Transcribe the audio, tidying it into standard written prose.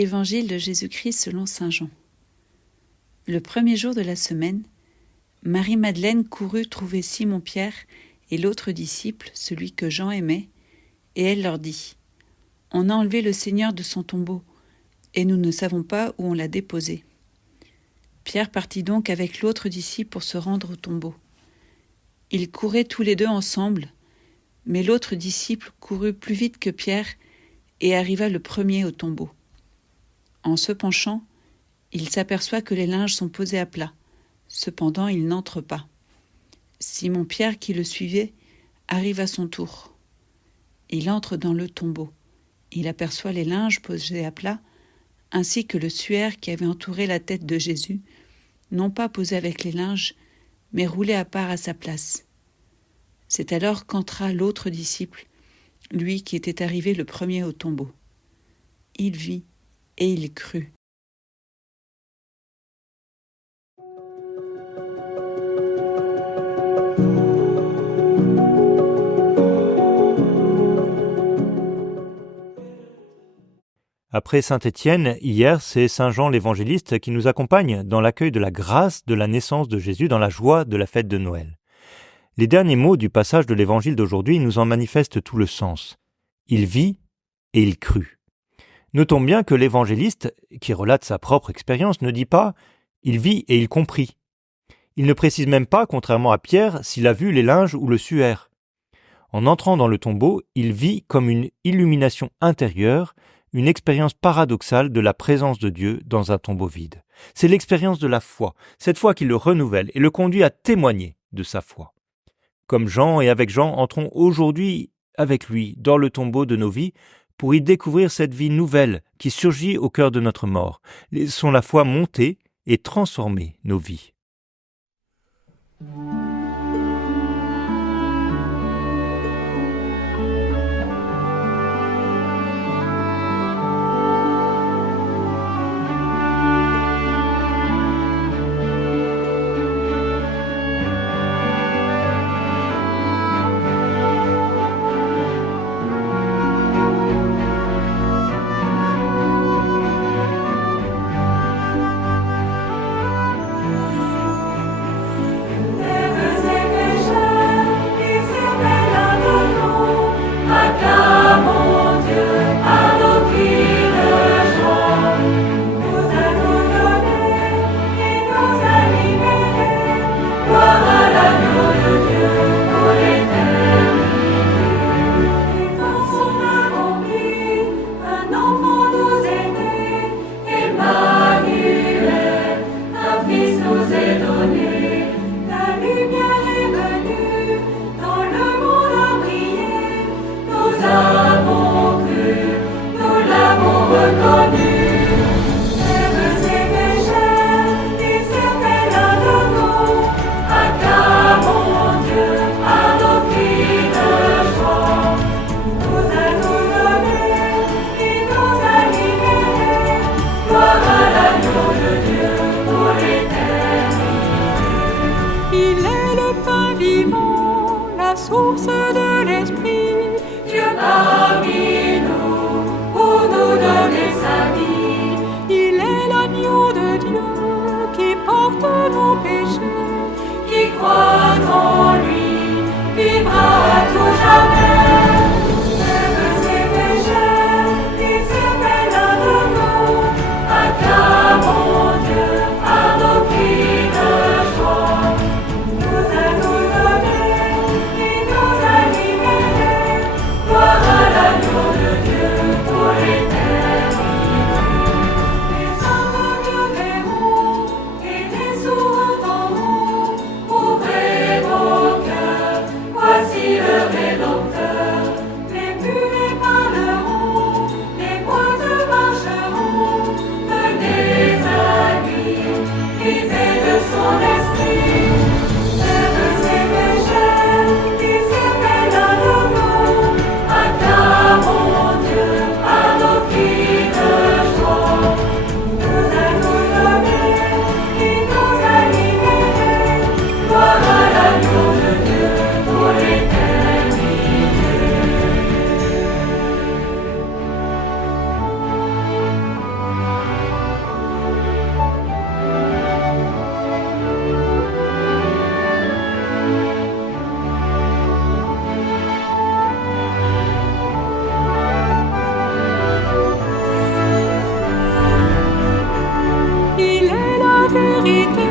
Évangile de Jésus-Christ selon saint Jean. Le premier jour de la semaine, Marie-Madeleine courut trouver Simon-Pierre et l'autre disciple, celui que Jean aimait, et elle leur dit : « On a enlevé le Seigneur de son tombeau, et nous ne savons pas où on l'a déposé. » Pierre partit donc avec l'autre disciple pour se rendre au tombeau. Ils couraient tous les deux ensemble, mais l'autre disciple courut plus vite que Pierre et arriva le premier au tombeau. En se penchant, il s'aperçoit que les linges sont posés à plat. Cependant, il n'entre pas. Simon-Pierre, qui le suivait, arrive à son tour. Il entre dans le tombeau. Il aperçoit les linges posés à plat, ainsi que le suaire qui avait entouré la tête de Jésus, non pas posé avec les linges, mais roulé à part à sa place. C'est alors qu'entra l'autre disciple, lui qui était arrivé le premier au tombeau. Il vit et il crut. Après saint Étienne, hier, c'est saint Jean l'évangéliste qui nous accompagne dans l'accueil de la grâce de la naissance de Jésus dans la joie de la fête de Noël. Les derniers mots du passage de l'évangile d'aujourd'hui nous en manifestent tout le sens. Il vit et il crut. Notons bien que l'évangéliste, qui relate sa propre expérience, ne dit pas « il vit et il comprit ». Il ne précise même pas, contrairement à Pierre, s'il a vu les linges ou le suaire. En entrant dans le tombeau, il vit comme une illumination intérieure, une expérience paradoxale de la présence de Dieu dans un tombeau vide. C'est l'expérience de la foi, cette foi qui le renouvelle et le conduit à témoigner de sa foi. Comme Jean et avec Jean, entrons aujourd'hui avec lui dans le tombeau de nos vies pour y découvrir cette vie nouvelle qui surgit au cœur de notre mort. Laissons la foi monter et transformer nos vies. Source de l'esprit, Dieu parmi nous, pour nous donner sa vie. Il est l'agneau de Dieu qui porte nos péchés, qui croit en lui, vivra à tout jamais. Même ses pécheurs, il se fait l'un de nous, acclamons Dieu par nos cris de joie. Nous a tout donné. Ouvrez vos cœurs, voici le Rédempteur. quitter